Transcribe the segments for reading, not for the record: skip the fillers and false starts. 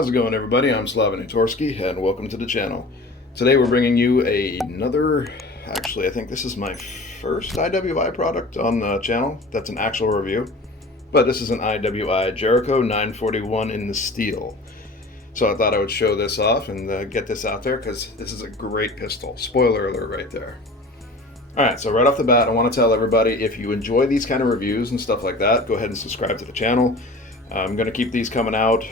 How's it going, everybody? I'm Slav-in-a-tor-ski and welcome to the channel. Today we're bringing you another, actually I think this is my first IWI product on the channel. That's an actual review. But this is an IWI Jericho 941 in the steel. So I thought I would show this off and get this out there because this is a great pistol. Spoiler alert right there. Alright, so right off the bat I want to tell everybody, if you enjoy these kind of reviews and stuff like that, go ahead and subscribe to the channel. I'm going to keep these coming out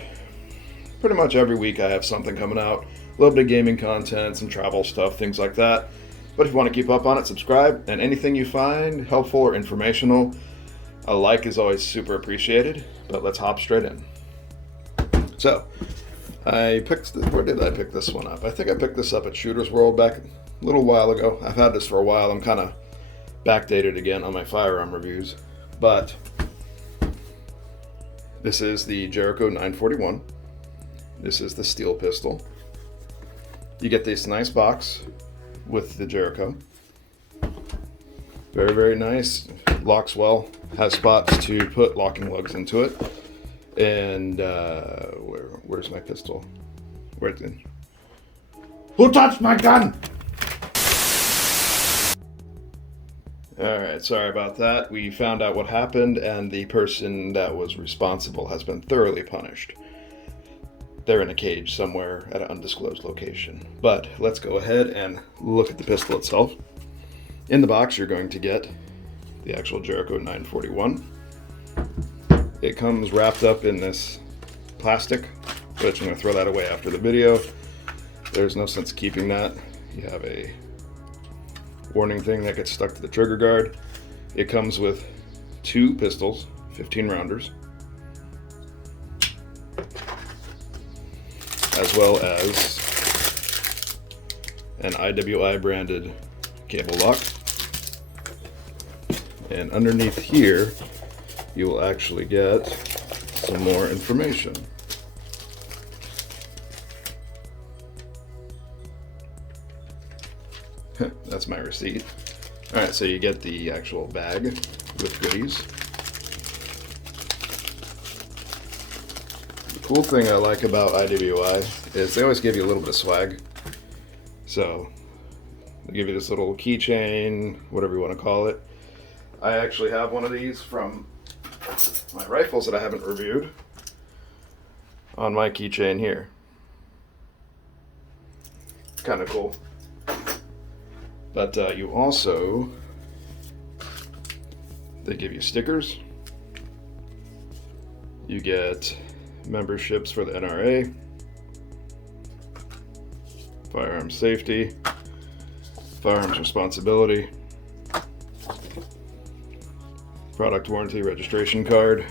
pretty much every week. I have something coming out, a little bit of gaming content, some travel stuff, things like that. But if you want to keep up on it, subscribe, and anything you find helpful or informational, a like is always super appreciated. But let's hop straight in. So, where did I pick this one up? I think I picked this up at Shooter's World back a little while ago. I've had this for a while. I'm kind of backdated again on my firearm reviews. But this is the Jericho 941. This is the steel pistol. You get this nice box with the Jericho. Very, very nice. Locks well. Has spots to put locking lugs into it. And where's my pistol? Where's it? Who touched my gun? Alright, sorry about that. We found out what happened, and the person that was responsible has been thoroughly punished. They're in a cage somewhere at an undisclosed location. But let's go ahead and look at the pistol itself. In the box, you're going to get the actual Jericho 941. It comes wrapped up in this plastic, which I'm going to throw that away after the video. There's no sense keeping that. You have a warning thing that gets stuck to the trigger guard. It comes with two pistols, 15 rounders, as well as an IWI branded cable lock. And underneath here, you will actually get some more information. That's my receipt. Alright, so you get the actual bag with goodies. The cool thing I like about IWI is they always give you a little bit of swag. So, they give you this little keychain, whatever you want to call it. I actually have one of these from my rifles that I haven't reviewed on my keychain here. Kind of cool. But you also, they give you stickers. You get memberships for the NRA, firearms safety, firearms responsibility, product warranty registration card,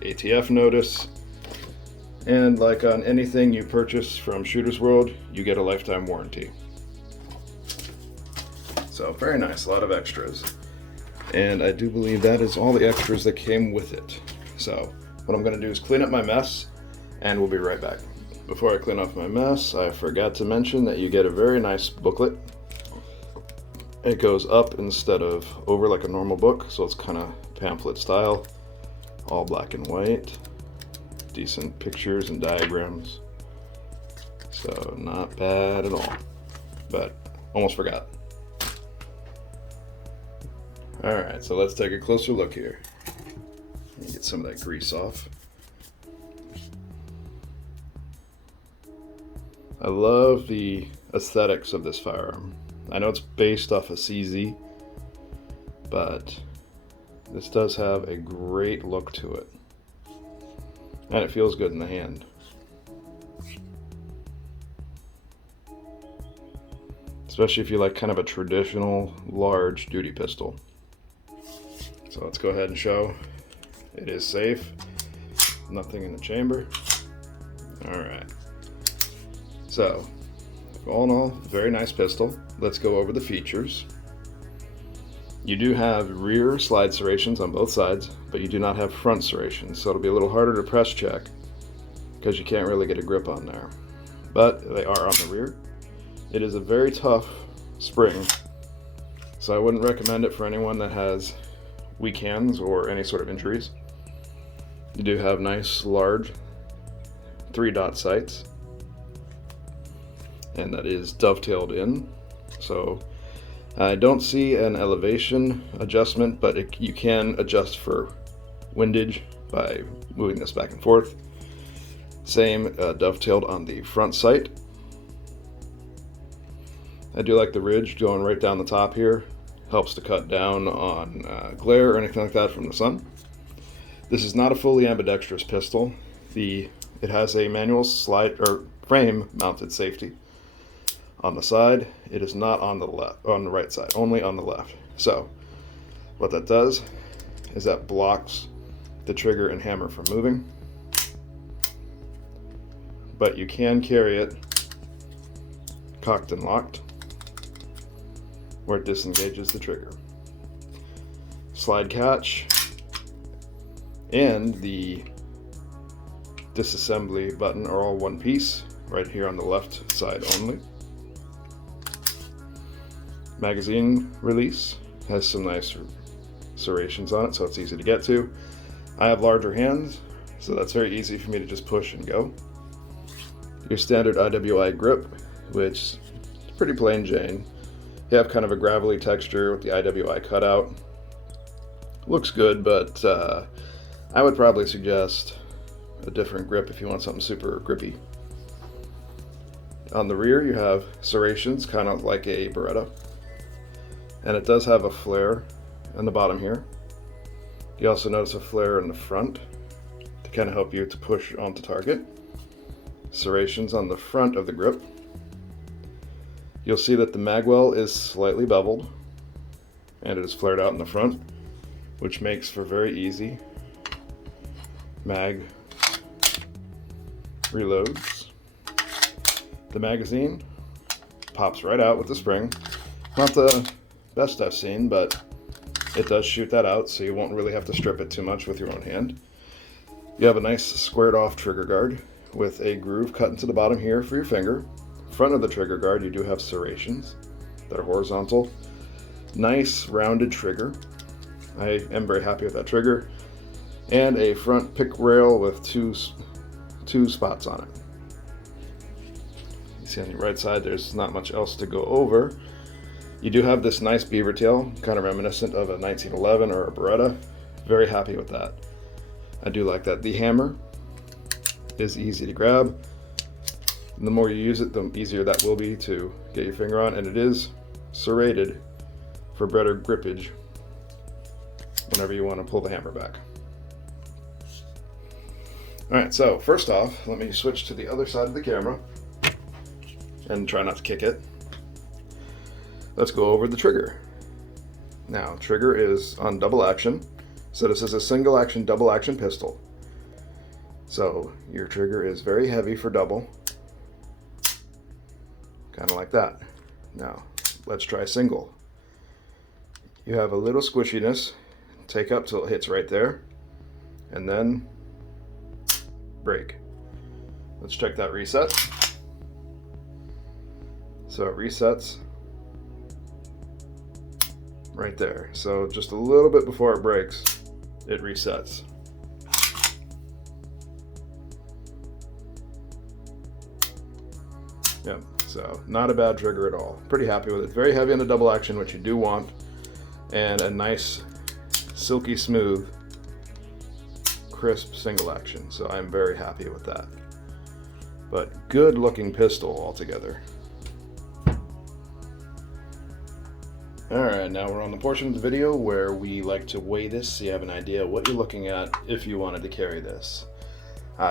ATF notice, and like on anything you purchase from Shooter's World, you get a lifetime warranty. So very nice, a lot of extras. And I do believe that is all the extras that came with it. So what I'm going to do is clean up my mess, and we'll be right back. Before I clean off my mess, I forgot to mention that you get a very nice booklet. It goes up instead of over like a normal book, so it's kind of pamphlet style, all black and white, decent pictures and diagrams. So not bad at all, but almost forgot. Alright, so let's take a closer look here. Get some of that grease off. I love the aesthetics of this firearm. I know it's based off a CZ, but this does have a great look to it. And it feels good in the hand. Especially if you like kind of a traditional large duty pistol. So let's go ahead and show it is safe. Nothing in the chamber. Alright. So, all in all, very nice pistol. Let's go over the features. You do have rear slide serrations on both sides, but you do not have front serrations, so it'll be a little harder to press check because you can't really get a grip on there. But they are on the rear. It is a very tough spring, so I wouldn't recommend it for anyone that has weak hands or any sort of injuries. You do have nice, large 3-dot sights, and that is dovetailed in. So I don't see an elevation adjustment, but you can adjust for windage by moving this back and forth. Same dovetailed on the front sight. I do like the ridge going right down the top here. Helps to cut down on glare or anything like that from the sun. This is not a fully ambidextrous pistol. It has a manual slide or frame mounted safety on the side. It is not on the right side, only on the left. So what that does is that blocks the trigger and hammer from moving, but you can carry it cocked and locked, where it disengages the trigger. Slide catch and the disassembly button are all one piece, right here on the left side only. Magazine release has some nice serrations on it, so it's easy to get to. I have larger hands, so that's very easy for me to just push and go. Your standard IWI grip, which is pretty plain Jane. You have kind of a gravelly texture with the IWI cutout. Looks good, but I would probably suggest a different grip if you want something super grippy. On the rear you have serrations, kind of like a Beretta. And it does have a flare on the bottom here. You also notice a flare in the front to kind of help you to push onto target. Serrations on the front of the grip. You'll see that the magwell is slightly beveled and it is flared out in the front, which makes for very easy mag reloads. The magazine pops right out with the spring. Not the best I've seen, but it does shoot that out, so you won't really have to strip it too much with your own hand. You have a nice squared off trigger guard with a groove cut into the bottom here for your finger. Front of the trigger guard you do have serrations that are horizontal. Nice rounded trigger. I am very happy with that trigger. And a front pick rail with two spots on it. You see on the right side there's not much else to go over. You do have this nice beaver tail, kind of reminiscent of a 1911 or a Beretta. Very happy with that. I do like that. The hammer is easy to grab. And the more you use it, the easier that will be to get your finger on, and it is serrated for better grippage whenever you want to pull the hammer back. Alright, so first off, let me switch to the other side of the camera and try not to kick it. Let's go over the trigger. Now, trigger is on double action, so this is a single action, double action pistol. So your trigger is very heavy for double, kind of like that. Now, let's try single. You have a little squishiness, take up till it hits right there, and then break. Let's check that reset. So it resets right there. So just a little bit before it breaks, it resets. Yep, so not a bad trigger at all. Pretty happy with it. Very heavy on the double action, which you do want, and a nice silky smooth crisp single action, so I'm very happy with that. But good looking pistol altogether. Alright, now we're on the portion of the video where we like to weigh this so you have an idea what you're looking at if you wanted to carry this.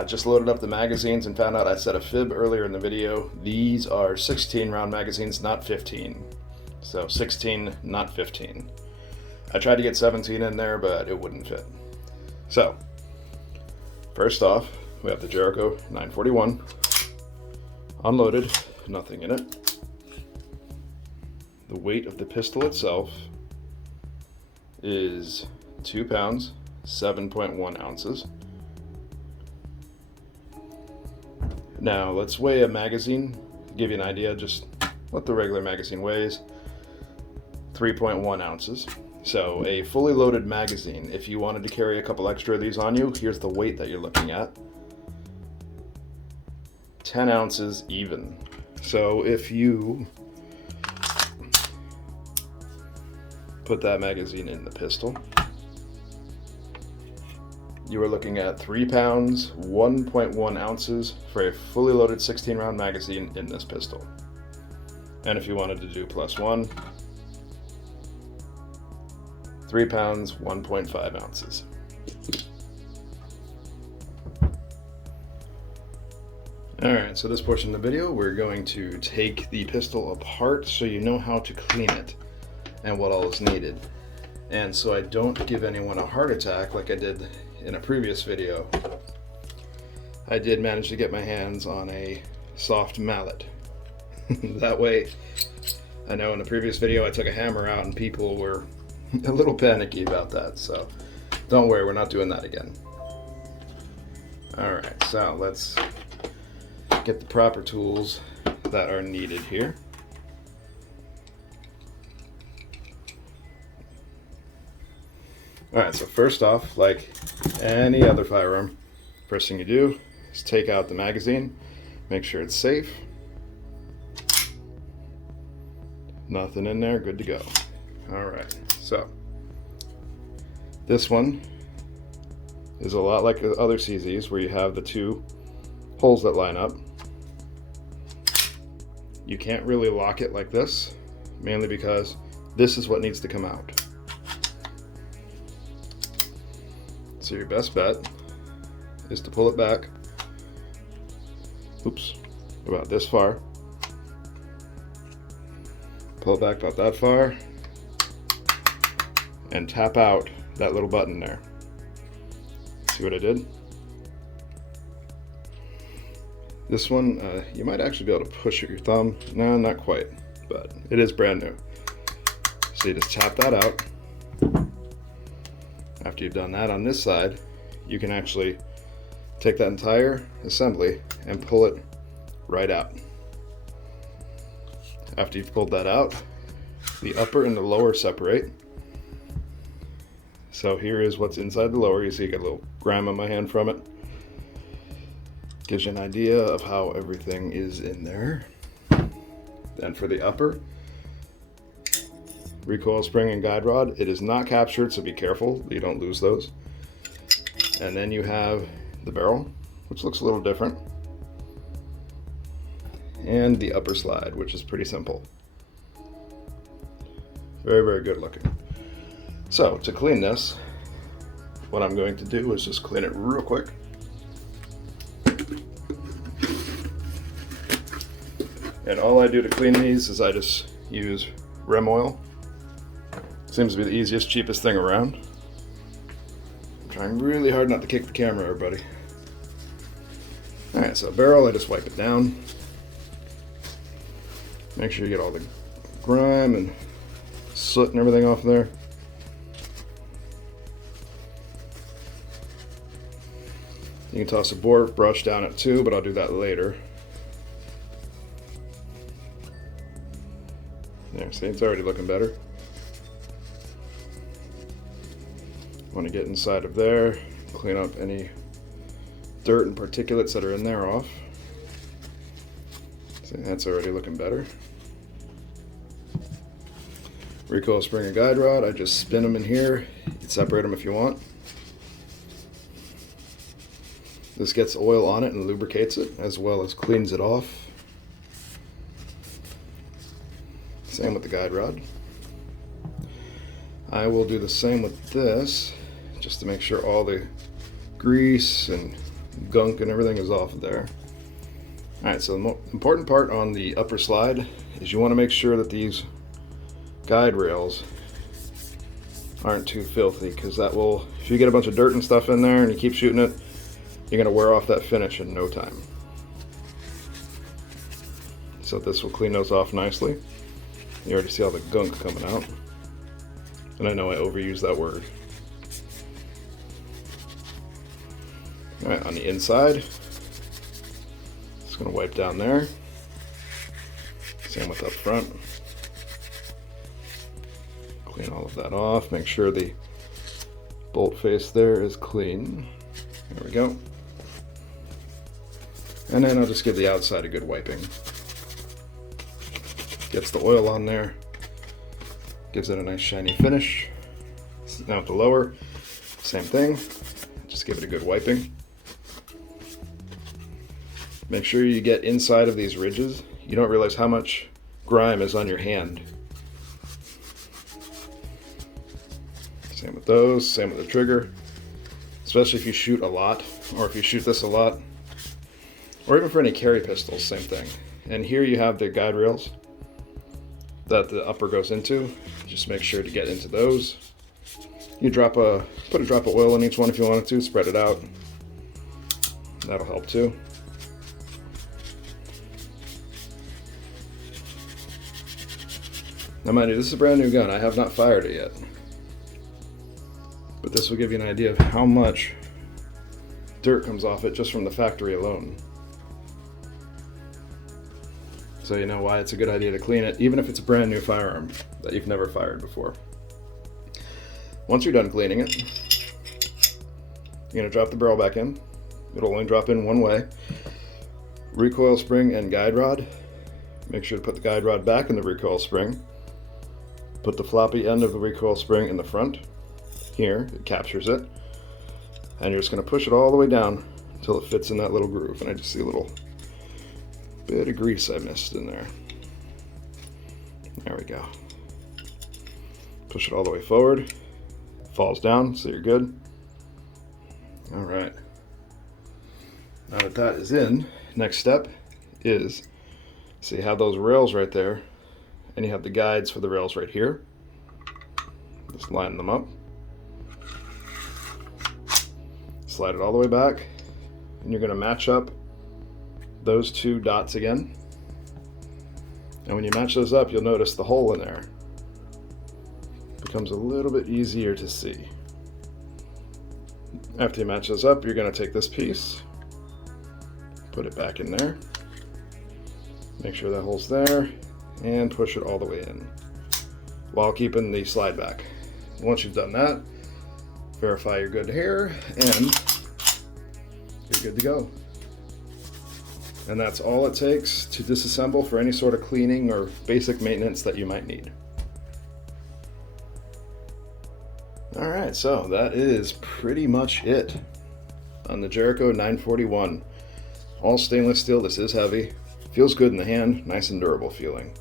Just loaded up the magazines and found out I said a fib earlier in the video. These are 16 round magazines, not 15. So 16, not 15. I tried to get 17 in there, but it wouldn't fit. So, first off, we have the Jericho 941. Unloaded, nothing in it. The weight of the pistol itself is 2 pounds, 7.1 ounces. Now let's weigh a magazine, give you an idea just what the regular magazine weighs. 3.1 ounces. So a fully loaded magazine, if you wanted to carry a couple extra of these on you, here's the weight that you're looking at. 10 ounces even. So if you put that magazine in the pistol, you are looking at 3 pounds, 1.1 ounces for a fully loaded 16 round magazine in this pistol. And if you wanted to do +1, 3 pounds, 1.5 ounces. Alright, so this portion of the video, we're going to take the pistol apart so you know how to clean it and what all is needed. And so I don't give anyone a heart attack like I did in a previous video, I did manage to get my hands on a soft mallet. That way, I know in the previous video I took a hammer out and people were a little panicky about that, so don't worry, we're not doing that again. Alright, so let's get the proper tools that are needed here. Alright, so first off, like any other firearm, first thing you do is take out the magazine, make sure it's safe. Nothing in there, good to go. Alright, so this one is a lot like the other CZs where you have the 2 holes that line up. You can't really lock it like this, mainly because this is what needs to come out. So your best bet is to pull it back, oops, about this far. Pull it back about that far, and tap out that little button there. See what I did? This one, you might actually be able to push with your thumb. No, not quite, but it is brand new. So you just tap that out. After you've done that on this side, you can actually take that entire assembly and pull it right out. After you've pulled that out, the upper and the lower separate. So here is what's inside the lower. You see I got a little grime on my hand from it. Gives you an idea of how everything is in there. Then for the upper, recoil spring and guide rod. It is not captured, so be careful you don't lose those. And then you have the barrel, which looks a little different, and the upper slide, which is pretty simple. Very, very good looking. So to clean this, what I'm going to do is just clean it real quick. And all I do to clean these is I just use Rem oil. Seems to be the easiest, cheapest thing around. I'm trying really hard not to kick the camera, everybody. Alright, so barrel, I just wipe it down. Make sure you get all the grime and soot and everything off there. You can toss a board brush down it too, but I'll do that later. There, see, it's already looking better. Want to get inside of there, clean up any dirt and particulates that are in there off. See, that's already looking better. Recoil spring and guide rod, I just spin them in here. You can separate them if you want. This gets oil on it and lubricates it, as well as cleans it off. Same with the guide rod. I will do the same with this, just to make sure all the grease and gunk and everything is off of there. Alright, so the most important part on the upper slide is you want to make sure that these guide rails aren't too filthy, because that will, if you get a bunch of dirt and stuff in there and you keep shooting it, you're going to wear off that finish in no time. So this will clean those off nicely. You already see all the gunk coming out. And I know I overuse that word. Alright, on the inside, just going to wipe down there. Same with up front. Clean all of that off. Make sure the bolt face there is clean. There we go. And then I'll just give the outside a good wiping. Gets the oil on there, gives it a nice shiny finish. Now at the lower, same thing, just give it a good wiping. Make sure you get inside of these ridges. You don't realize how much grime is on your hand. Same with those, same with the trigger, especially if you shoot a lot, or if you shoot this a lot, or even for any carry pistols, same thing. And here you have the guide rails that the upper goes into. Just make sure to get into those. You put a drop of oil in each one if you wanted to, spread it out. That'll help too. Now mind you, this is a brand new gun. I have not fired it yet. But this will give you an idea of how much dirt comes off it just from the factory alone. So you know why it's a good idea to clean it, even if it's a brand new firearm that you've never fired before. Once you're done cleaning it, you're gonna drop the barrel back in. It'll only drop in one way. Recoil spring and guide rod. Make sure to put the guide rod back in the recoil spring. Put the floppy end of the recoil spring in the front. Here, it captures it. And you're just gonna push it all the way down until it fits in that little groove. And I just see a little bit of grease I missed in there. There we go. Push it all the way forward. Falls down, so you're good. All right. Now that that is in, next step is, so you have those rails right there, and you have the guides for the rails right here. Just line them up. Slide it all the way back, and you're going to match up those two dots again. And when you match those up, you'll notice the hole in there becomes a little bit easier to see. After you match those up, you're going to take this piece, put it back in there, make sure that hole's there, and push it all the way in while keeping the slide back. Once you've done that, verify you're good here, and you're good to go. And that's all it takes to disassemble for any sort of cleaning or basic maintenance that you might need. Alright, so that is pretty much it on the Jericho 941. All stainless steel. This is heavy. Feels good in the hand. Nice and durable feeling.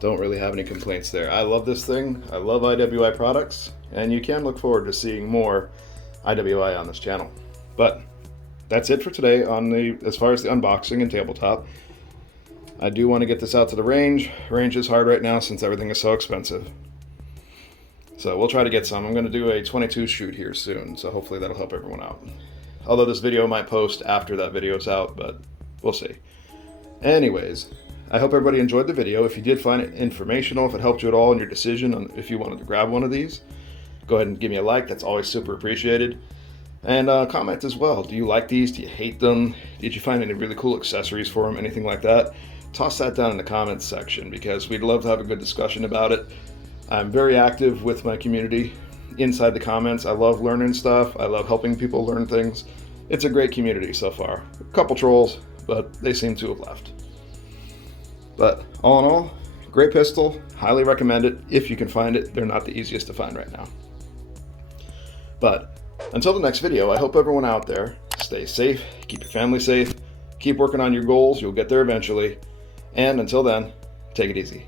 Don't really have any complaints there. I love this thing. I love IWI products, and you can look forward to seeing more IWI on this channel. But that's it for today on as far as the unboxing and tabletop. I do want to get this out to the range. Range is hard right now since everything is so expensive. So we'll try to get some. I'm going to do a 22 shoot here soon, so hopefully that'll help everyone out. Although this video might post after that video's out, but we'll see. Anyways, I hope everybody enjoyed the video. If you did find it informational, if it helped you at all in your decision on if you wanted to grab one of these, go ahead and give me a like. That's always super appreciated. And comment as well. Do you like these? Do you hate them? Did you find any really cool accessories for them? Anything like that? Toss that down in the comments section because we'd love to have a good discussion about it. I'm very active with my community inside the comments. I love learning stuff. I love helping people learn things. It's a great community so far. A couple trolls, but they seem to have left. But all in all, great pistol. Highly recommend it if you can find it. They're not the easiest to find right now. But until the next video, I hope everyone out there stay safe, keep your family safe, keep working on your goals. You'll get there eventually. And until then, take it easy.